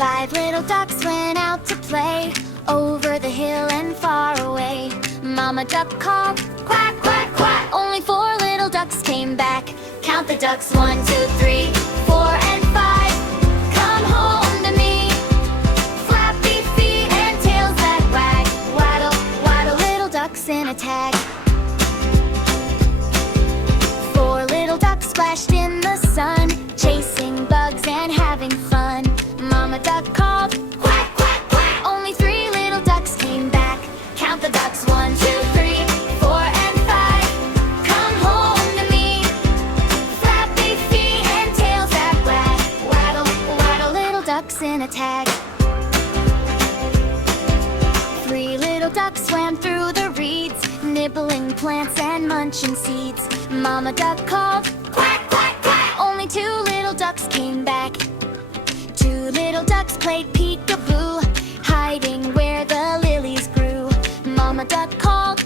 5 little ducks went out to play, over the hill and far away. Mama duck called, quack, quack, quack. Only 4 little ducks came back. Count the ducks, 1, 2, 3, 4, and 5. Come home to me. Flappy feet and tails that wag. Waddle, waddle, little ducks in a tag. 4 little ducks splashed in the sun, chasing bugs and having fun. Mama duck called, quack, quack, quack. Only 3 little ducks came back. Count the ducks, 1, 2, 3, 4, and 5. Come home to me. Flappy feet and tails that wag. Waddle, waddle, little ducks in a tag. 3 little ducks swam through the reeds, nibbling plants and munching seeds. Mama duck called, quack, quack, quack. Only 2 little ducks came back. 2 little ducks played peekaboo, hiding where the lilies grew. Mama duck called,